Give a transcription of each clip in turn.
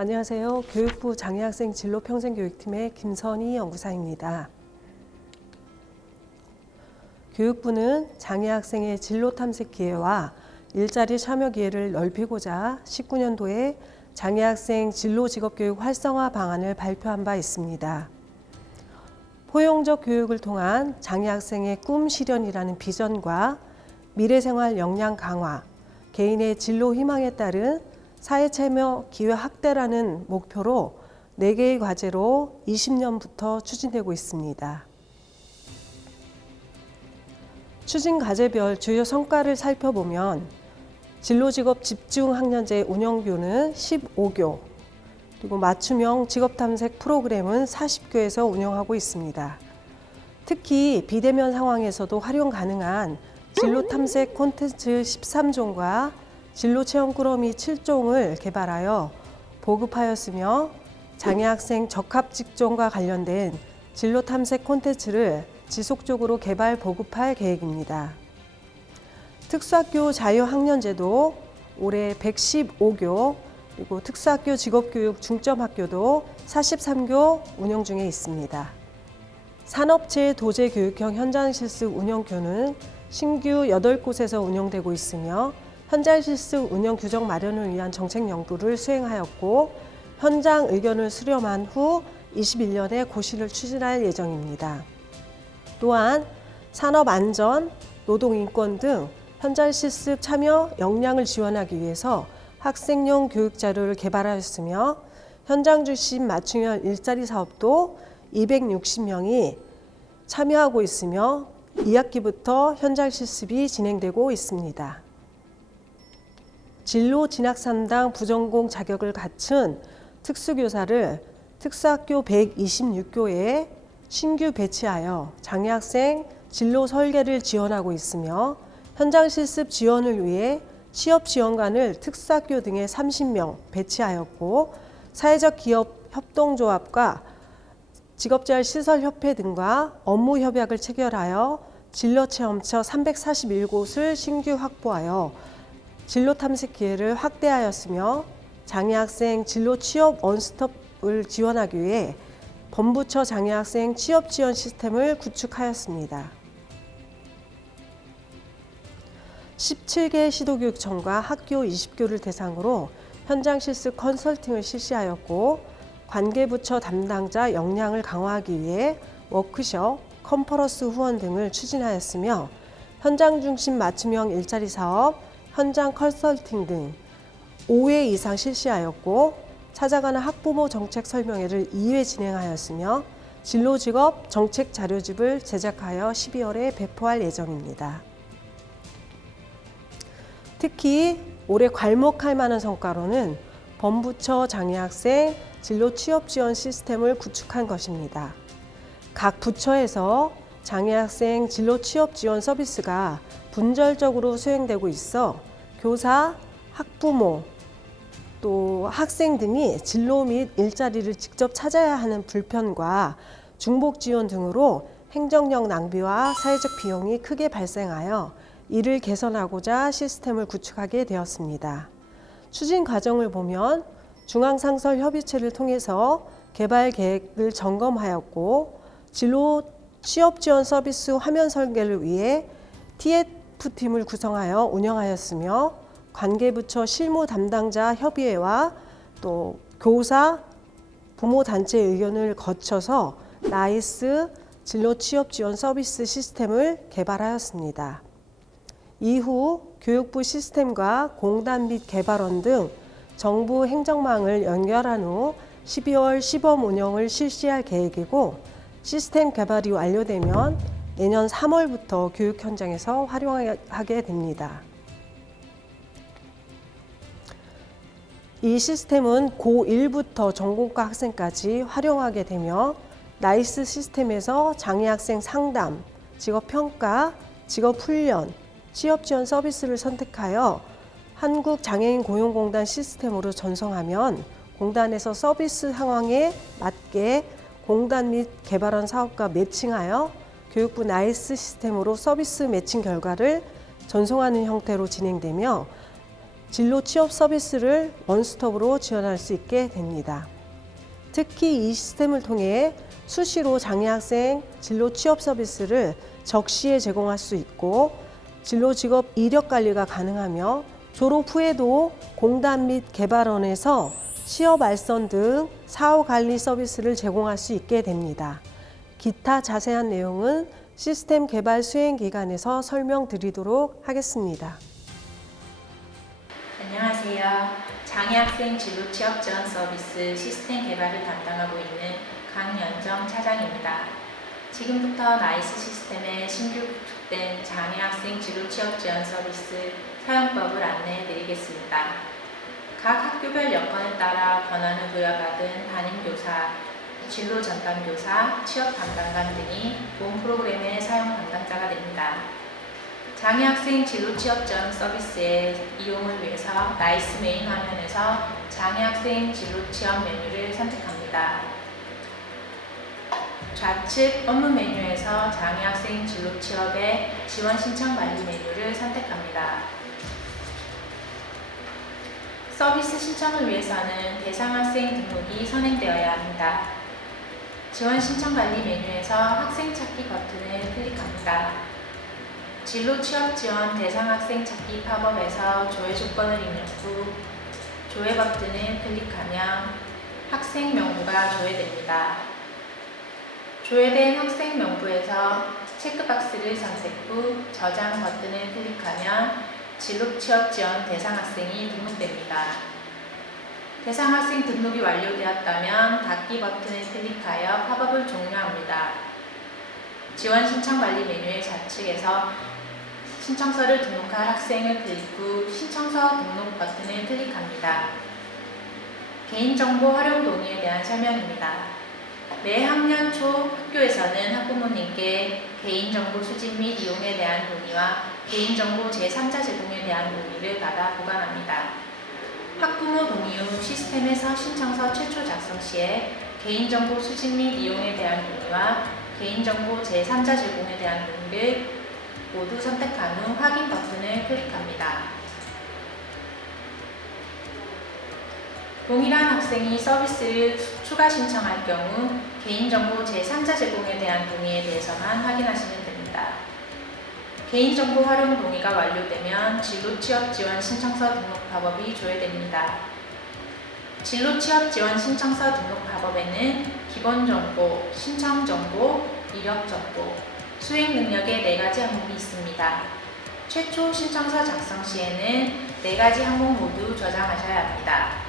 안녕하세요. 교육부 장애학생 진로평생교육팀의 김선희 연구사입니다. 교육부는 장애학생의 진로 탐색 기회와 일자리 참여 기회를 넓히고자 19년도에 장애학생 진로 직업교육 활성화 방안을 발표한 바 있습니다. 포용적 교육을 통한 장애학생의 꿈 실현이라는 비전과 미래생활 역량 강화, 개인의 진로 희망에 따른 사회 참여 기회 확대라는 목표로 4개의 과제로 20년부터 추진되고 있습니다. 추진 과제별 주요 성과를 살펴보면 진로직업 집중학년제 운영교는 15교, 그리고 맞춤형 직업탐색 프로그램은 40교에서 운영하고 있습니다. 특히 비대면 상황에서도 활용 가능한 진로탐색 콘텐츠 13종과 진로체험 꾸러미 7종을 개발하여 보급하였으며 장애학생 적합직종과 관련된 진로탐색 콘텐츠를 지속적으로 개발 보급할 계획입니다. 특수학교 자유학년제도 올해 115교, 그리고 특수학교 직업교육 중점학교도 43교 운영 중에 있습니다. 산업체 도제 교육형 현장 실습 운영교는 신규 8곳에서 운영되고 있으며 현장 실습 운영 규정 마련을 위한 정책 연구를 수행하였고 현장 의견을 수렴한 후 21년에 고시를 추진할 예정입니다. 또한 산업안전, 노동인권 등 현장 실습 참여 역량을 지원하기 위해서 학생용 교육 자료를 개발하였으며 현장 중심 맞춤형 일자리 사업도 260명이 참여하고 있으며 2학기부터 현장 실습이 진행되고 있습니다. 진로 진학 3당 부전공 자격을 갖춘 특수교사를 특수학교 126교에 신규 배치하여 장애학생 진로 설계를 지원하고 있으며 현장 실습 지원을 위해 취업 지원관을 특수학교 등에 30명 배치하였고 사회적 기업 협동조합과 직업재활시설협회 등과 업무 협약을 체결하여 진로체험처 341곳을 신규 확보하여 진로 탐색 기회를 확대하였으며 장애학생 진로 취업 원스톱을 지원하기 위해 범부처 장애학생 취업 지원 시스템을 구축하였습니다. 17개 시도교육청과 학교 20교를 대상으로 현장 실습 컨설팅을 실시하였고 관계부처 담당자 역량을 강화하기 위해 워크숍, 컨퍼런스 후원 등을 추진하였으며 현장 중심 맞춤형 일자리 사업, 현장 컨설팅 등 5회 이상 실시하였고 찾아가는 학부모 정책 설명회를 2회 진행하였으며 진로직업 정책 자료집을 제작하여 12월에 배포할 예정입니다. 특히 올해 괄목할 만한 성과로는 범부처 장애학생 진로 취업 지원 시스템을 구축한 것입니다. 각 부처에서 장애학생 진로 취업 지원 서비스가 분절적으로 수행되고 있어 교사, 학부모, 또 학생 등이 진로 및 일자리를 직접 찾아야 하는 불편과 중복 지원 등으로 행정력 낭비와 사회적 비용이 크게 발생하여 이를 개선하고자 시스템을 구축하게 되었습니다. 추진 과정을 보면 중앙상설협의체를 통해서 개발 계획을 점검하였고 진로 취업 지원 서비스 화면 설계를 위해 TF팀을 구성하여 운영하였으며 관계부처 실무 담당자 협의회와 또 교사, 부모 단체 의견을 거쳐서 나이스 진로 취업 지원 서비스 시스템을 개발하였습니다. 이후 교육부 시스템과 공단 및 개발원 등 정부 행정망을 연결한 후 12월 시범 운영을 실시할 계획이고 시스템 개발이 완료되면 내년 3월부터 교육 현장에서 활용하게 됩니다. 이 시스템은 고1부터 전공과 학생까지 활용하게 되며 나이스 시스템에서 장애학생 상담, 직업평가, 직업훈련, 취업지원 서비스를 선택하여 한국장애인 고용공단 시스템으로 전송하면 공단에서 서비스 상황에 맞게 공단 및 개발원 사업과 매칭하여 교육부 나이스 시스템으로 서비스 매칭 결과를 전송하는 형태로 진행되며 진로 취업 서비스를 원스톱으로 지원할 수 있게 됩니다. 특히 이 시스템을 통해 수시로 장애학생 진로 취업 서비스를 적시에 제공할 수 있고 진로 직업 이력 관리가 가능하며 졸업 후에도 공단 및 개발원에서 취업 알선 등 사후 관리 서비스를 제공할 수 있게 됩니다. 기타 자세한 내용은 시스템 개발 수행 기간에서 설명드리도록 하겠습니다. 안녕하세요. 장애학생 진로 취업 지원 서비스 시스템 개발을 담당하고 있는 강연정 차장입니다. 지금부터 나이스 시스템의 신규 구축된 장애학생 진로 취업 지원 서비스 사용법을 안내해 드리겠습니다. 각 학교별 여건에 따라 권한을 부여받은 담임교사, 진로 전담교사, 취업 담당관 등이 본 프로그램의 사용 담당자가 됩니다. 장애학생 진로 취업 지원 서비스의 이용을 위해서 나이스 메인 화면에서 장애학생 진로 취업 메뉴를 선택합니다. 좌측 업무 메뉴에서 장애학생 진로 취업의 지원 신청 관리 메뉴를 선택합니다. 서비스 신청을 위해서는 대상 학생 등록이 선행되어야 합니다. 지원 신청 관리 메뉴에서 학생 찾기 버튼을 클릭합니다. 진로 취업 지원 대상 학생 찾기 팝업에서 조회 조건을 입력 후 조회 버튼을 클릭하면 학생 명부가 조회됩니다. 조회된 학생 명부에서 체크박스를 선택 후 저장 버튼을 클릭하면 진로 취업 지원 대상 학생이 등록됩니다. 대상 학생 등록이 완료되었다면 닫기 버튼을 클릭하여 팝업을 종료합니다. 지원 신청 관리 메뉴의 좌측에서 신청서를 등록할 학생을 클릭 후 신청서 등록 버튼을 클릭합니다. 개인정보 활용 동의에 대한 설명입니다. 매 학년 초 학교에서는 학부모님께 개인정보 수집 및 이용에 대한 동의와 개인정보 제3자 제공에 대한 동의를 받아 보관합니다. 학부모 동의 후 시스템에서 신청서 최초 작성 시에 개인정보 수집 및 이용에 대한 동의와 개인정보 제3자 제공에 대한 동의를 모두 선택한 후 확인 버튼을 클릭합니다. 동일한 학생이 서비스를 추가 신청할 경우 개인정보 제3자 제공에 대한 동의에 대해서만 확인하시면 됩니다. 개인정보 활용 동의가 완료되면 진로 취업 지원 신청서 등록 팝업이 조회됩니다. 진로 취업 지원 신청서 등록 팝업에는 기본 정보, 신청 정보, 이력 정보, 수행 능력의 4가지 항목이 있습니다. 최초 신청서 작성 시에는 4가지 항목 모두 저장하셔야 합니다.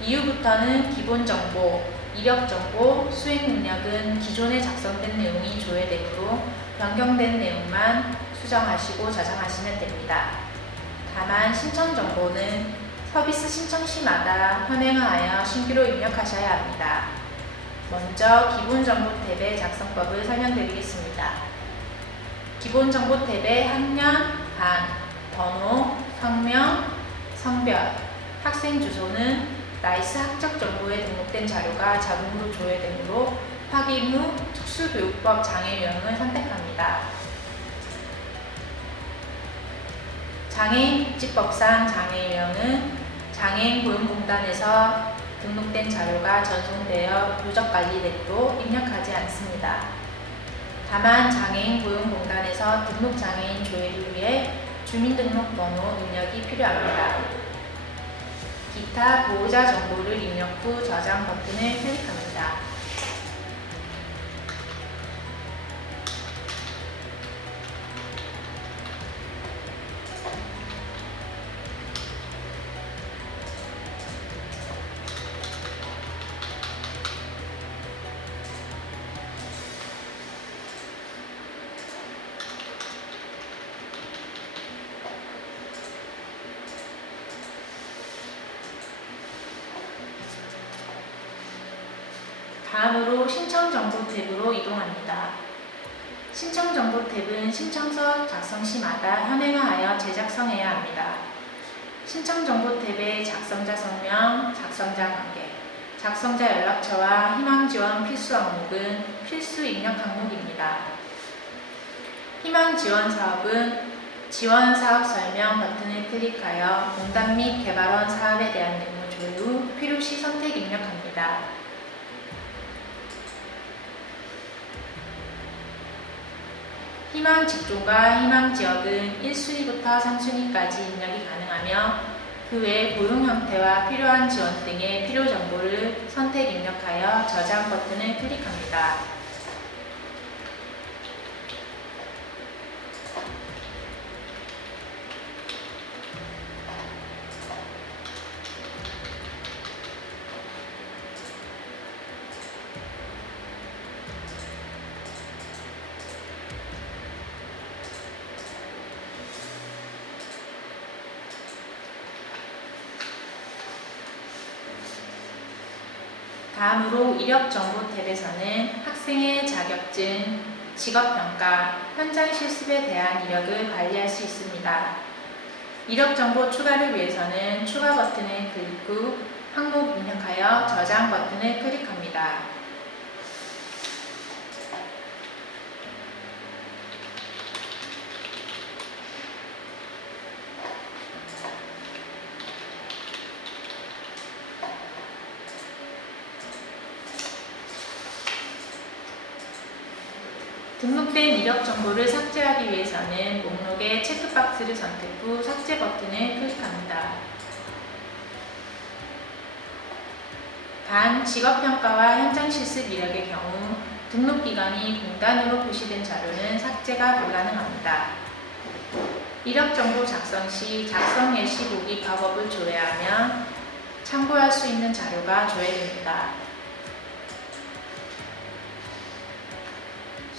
이후부터는 기본 정보, 이력 정보, 수행 능력은 기존에 작성된 내용이 조회되므로 변경된 내용만 수정하시고 저장하시면 됩니다. 다만 신청 정보는 서비스 신청 시마다 현행하여 신규로 입력하셔야 합니다. 먼저 기본정보 탭의 작성법을 설명드리겠습니다. 기본정보 탭의 학년, 반, 번호, 성명, 성별, 학생 주소는 나이스 학적 정보에 등록된 자료가 자동으로 조회되므로 확인 후 특수교육법 장애 유형을 선택합니다. 장애인 복지법상 장애 유형은 장애인 고용공단에서 등록된 자료가 전송되어 누적 관리되도록 입력하지 않습니다. 다만 장애인 고용공단에서 등록 장애인 조회를 위해 주민등록번호 입력이 필요합니다. 기타 보호자 정보를 입력 후 저장 버튼을 클릭합니다. 다음으로 신청정보 탭으로 이동합니다. 신청정보 탭은 신청서 작성 시마다 현행하여 재작성해야 합니다. 신청정보 탭의 작성자 성명, 작성자 관계, 작성자 연락처와 희망지원 필수 항목은 필수 입력 항목입니다. 희망지원 사업은 지원 사업 설명 버튼을 클릭하여 공단 및 개발원 사업에 대한 내용을 조회 후 필요시 선택 입력합니다. 희망 직종과 희망 지역은 1순위부터 3순위까지 입력이 가능하며 그 외 고용 형태와 필요한 지원 등의 필요 정보를 선택 입력하여 저장 버튼을 클릭합니다. 다음으로 이력정보 탭에서는 학생의 자격증, 직업평가, 현장 실습에 대한 이력을 관리할 수 있습니다. 이력정보 추가를 위해서는 추가 버튼을 클릭 후 항목 입력하여 저장 버튼을 클릭합니다. 등록된 이력 정보를 삭제하기 위해서는 목록의 체크박스를 선택 후 삭제 버튼을 클릭합니다. 단, 직업평가와 현장 실습 이력의 경우 등록기간이 공단으로 표시된 자료는 삭제가 불가능합니다. 이력 정보 작성 시 작성 예시 보기 팝업을 조회하면 참고할 수 있는 자료가 조회됩니다.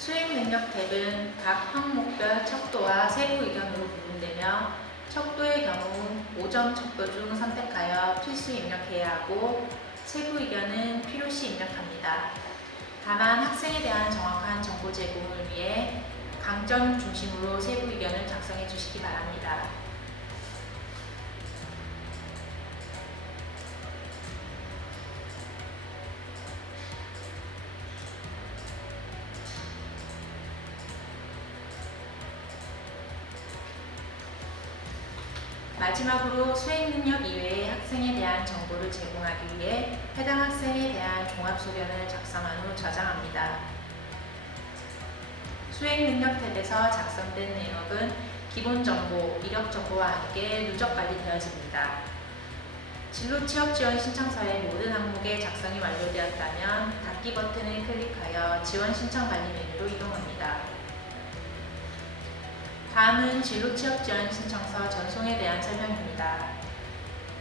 수행 능력 탭은 각 항목별 척도와 세부 의견으로 구분되며 척도의 경우 5점 척도 중 선택하여 필수 입력해야 하고 세부 의견은 필요시 입력합니다. 다만 학생에 대한 정확한 정보 제공을 위해 강점 중심으로 세부 의견을 작성해 주시기 바랍니다. 마지막으로 수행 능력 이외의 학생에 대한 정보를 제공하기 위해 해당 학생에 대한 종합소견을 작성한 후 저장합니다. 수행 능력 탭에서 작성된 내역은 기본 정보, 이력 정보와 함께 누적 관리되어집니다. 진로 취업 지원 신청서의 모든 항목의 작성이 완료되었다면 닫기 버튼을 클릭하여 지원 신청 관리 메뉴로 이동합니다. 다음은 진로 취업 지원 신청서 전송에 대한 설명입니다.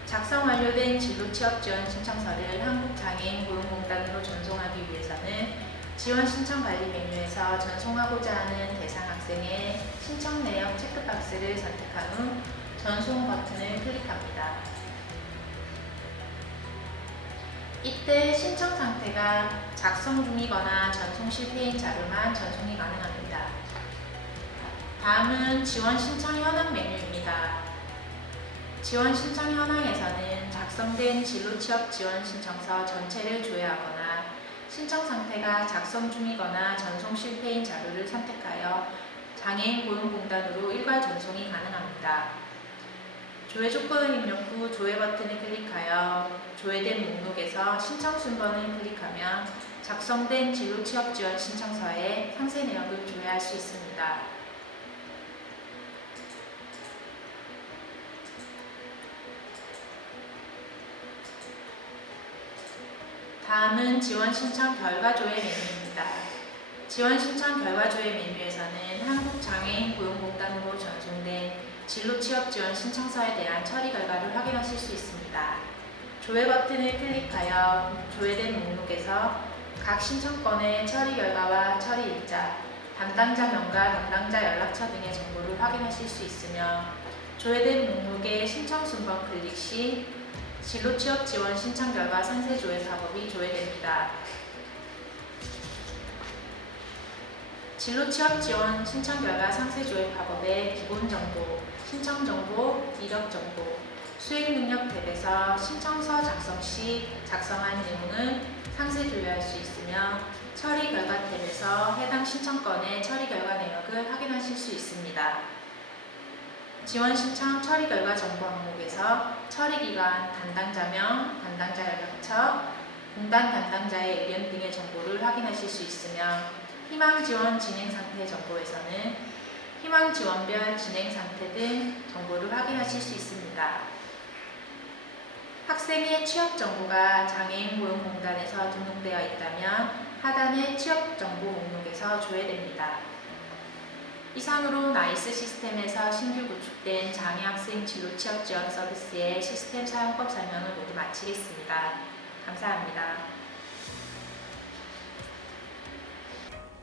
작성 완료된 진로 취업 지원 신청서를 한국장애인 고용공단으로 전송하기 위해서는 지원 신청 관리 메뉴에서 전송하고자 하는 대상 학생의 신청 내역 체크박스를 선택한 후 전송 버튼을 클릭합니다. 이때 신청 상태가 작성 중이거나 전송 실패인 자료만 전송이 가능합니다. 다음은 지원 신청 현황 메뉴입니다. 지원 신청 현황에서는 작성된 진로 취업 지원 신청서 전체를 조회하거나 신청 상태가 작성 중이거나 전송 실패인 자료를 선택하여 장애인 고용공단으로 일괄 전송이 가능합니다. 조회 조건을 입력 후 조회 버튼을 클릭하여 조회된 목록에서 신청 순번을 클릭하면 작성된 진로 취업 지원 신청서의 상세 내역을 조회할 수 있습니다. 다음은 지원 신청 결과 조회 메뉴입니다. 지원 신청 결과 조회 메뉴에서는 한국장애인 고용공단으로 전송된 진로 취업 지원 신청서에 대한 처리 결과를 확인하실 수 있습니다. 조회 버튼을 클릭하여 조회된 목록에서 각 신청건의 처리 결과와 처리 일자, 담당자명과 담당자 연락처 등의 정보를 확인하실 수 있으며 조회된 목록의 신청 순번 클릭 시 진로 취업 지원 신청 결과 상세 조회 팝업이 조회됩니다. 진로 취업 지원 신청 결과 상세 조회 팝업의 기본 정보, 신청 정보, 이력 정보, 수행 능력 탭에서 신청서 작성 시 작성한 내용을 상세 조회할 수 있으며 처리 결과 탭에서 해당 신청건의 처리 결과 내역을 확인하실 수 있습니다. 지원 신청 처리 결과 정보 항목에서 처리 기간, 담당자명, 담당자 연락처, 공단 담당자의 의견 등의 정보를 확인하실 수 있으며 희망 지원 진행 상태 정보에서는 희망 지원별 진행 상태 등 정보를 확인하실 수 있습니다. 학생의 취업 정보가 장애인 고용공단에서 등록되어 있다면 하단의 취업 정보 목록에서 조회됩니다. 이상으로 나이스 시스템에서 신규 구축된 장애학생 진로 취업 지원 서비스의 시스템 사용법 설명을 모두 마치겠습니다. 감사합니다.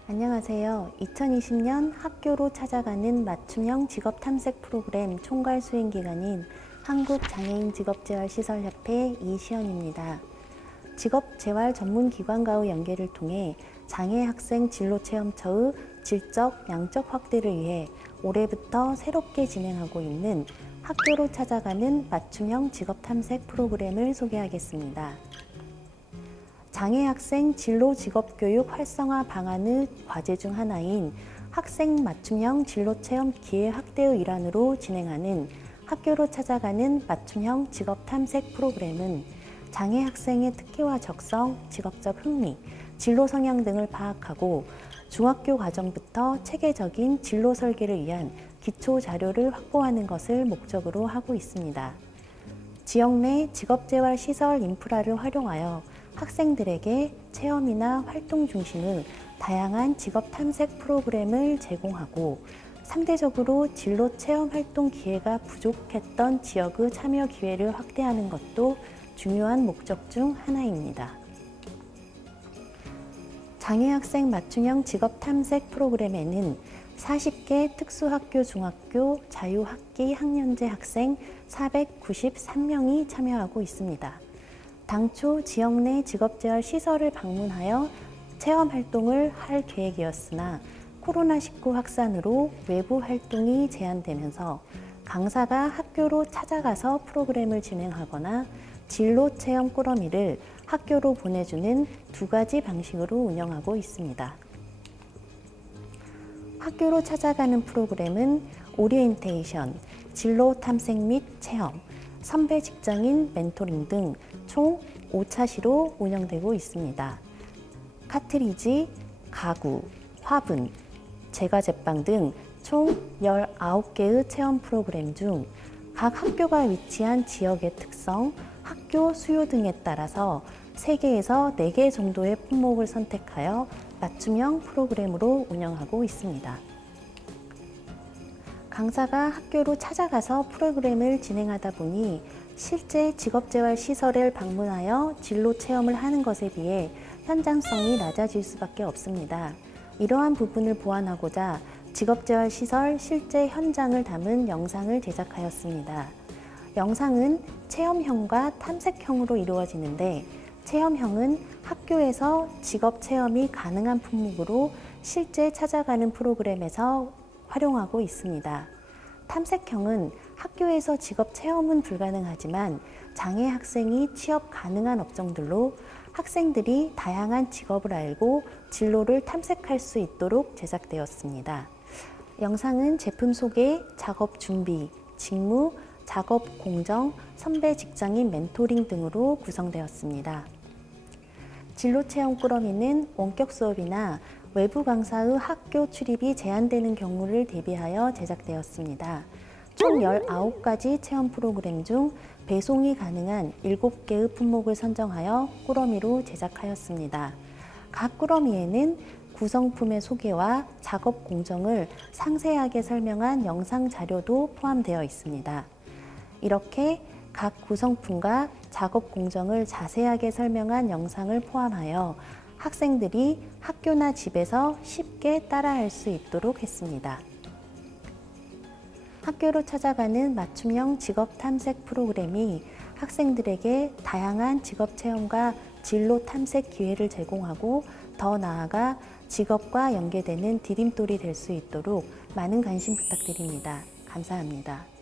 안녕하세요. 2020년 학교로 찾아가는 맞춤형 직업 탐색 프로그램 총괄 수행 기관인 한국장애인직업재활시설협회 이시연입니다. 직업재활 전문 기관과의 연계를 통해 장애 학생 진로체험처의 질적, 양적 확대를 위해 올해부터 새롭게 진행하고 있는 학교로 찾아가는 맞춤형 직업 탐색 프로그램을 소개하겠습니다. 장애 학생 진로 직업 교육 활성화 방안의 과제 중 하나인 학생 맞춤형 진로 체험 기회 확대의 일환으로 진행하는 학교로 찾아가는 맞춤형 직업 탐색 프로그램은 장애 학생의 특기와 적성, 직업적 흥미, 진로 성향 등을 파악하고 중학교 과정부터 체계적인 진로 설계를 위한 기초 자료를 확보하는 것을 목적으로 하고 있습니다. 지역 내 직업재활 시설 인프라를 활용하여 학생들에게 체험이나 활동 중심의 다양한 직업 탐색 프로그램을 제공하고 상대적으로 진로 체험 활동 기회가 부족했던 지역의 참여 기회를 확대하는 것도 중요한 목적 중 하나입니다. 장애 학생 맞춤형 직업 탐색 프로그램에는 40개 특수학교 중학교 자유학기 학년제 학생 493명이 참여하고 있습니다. 당초 지역 내 직업재활 시설을 방문하여 체험 활동을 할 계획이었으나 코로나19 확산으로 외부 활동이 제한되면서 강사가 학교로 찾아가서 프로그램을 진행하거나 진로 체험 꾸러미를 학교로 보내주는 두 가지 방식으로 운영하고 있습니다. 학교로 찾아가는 프로그램은 오리엔테이션, 진로 탐색 및 체험, 선배 직장인 멘토링 등 총 5차시로 운영되고 있습니다. 카트리지, 가구, 화분, 제과제빵 등 총 19개의 체험 프로그램 중 각 학교가 위치한 지역의 특성, 학교 수요 등에 따라서 3개에서 4개 정도의 품목을 선택하여 맞춤형 프로그램으로 운영하고 있습니다. 강사가 학교로 찾아가서 프로그램을 진행하다 보니 실제 직업재활 시설을 방문하여 진로 체험을 하는 것에 비해 현장성이 낮아질 수밖에 없습니다. 이러한 부분을 보완하고자 직업재활 시설 실제 현장을 담은 영상을 제작하였습니다. 영상은 체험형과 탐색형으로 이루어지는데 체험형은 학교에서 직업 체험이 가능한 품목으로 실제 찾아가는 프로그램에서 활용하고 있습니다. 탐색형은 학교에서 직업 체험은 불가능하지만 장애 학생이 취업 가능한 업종들로 학생들이 다양한 직업을 알고 진로를 탐색할 수 있도록 제작되었습니다. 영상은 제품 소개, 작업 준비, 직무, 작업 공정, 선배 직장인 멘토링 등으로 구성되었습니다. 진로 체험 꾸러미는 원격 수업이나 외부 강사의 학교 출입이 제한되는 경우를 대비하여 제작되었습니다. 총 19가지 체험 프로그램 중 배송이 가능한 7개의 품목을 선정하여 꾸러미로 제작하였습니다. 각 꾸러미에는 구성품의 소개와 작업 공정을 상세하게 설명한 영상 자료도 포함되어 있습니다. 이렇게 각 구성품과 작업 공정을 자세하게 설명한 영상을 포함하여 학생들이 학교나 집에서 쉽게 따라할 수 있도록 했습니다. 학교로 찾아가는 맞춤형 직업 탐색 프로그램이 학생들에게 다양한 직업 체험과 진로 탐색 기회를 제공하고 더 나아가 직업과 연계되는 디딤돌이 될 수 있도록 많은 관심 부탁드립니다. 감사합니다.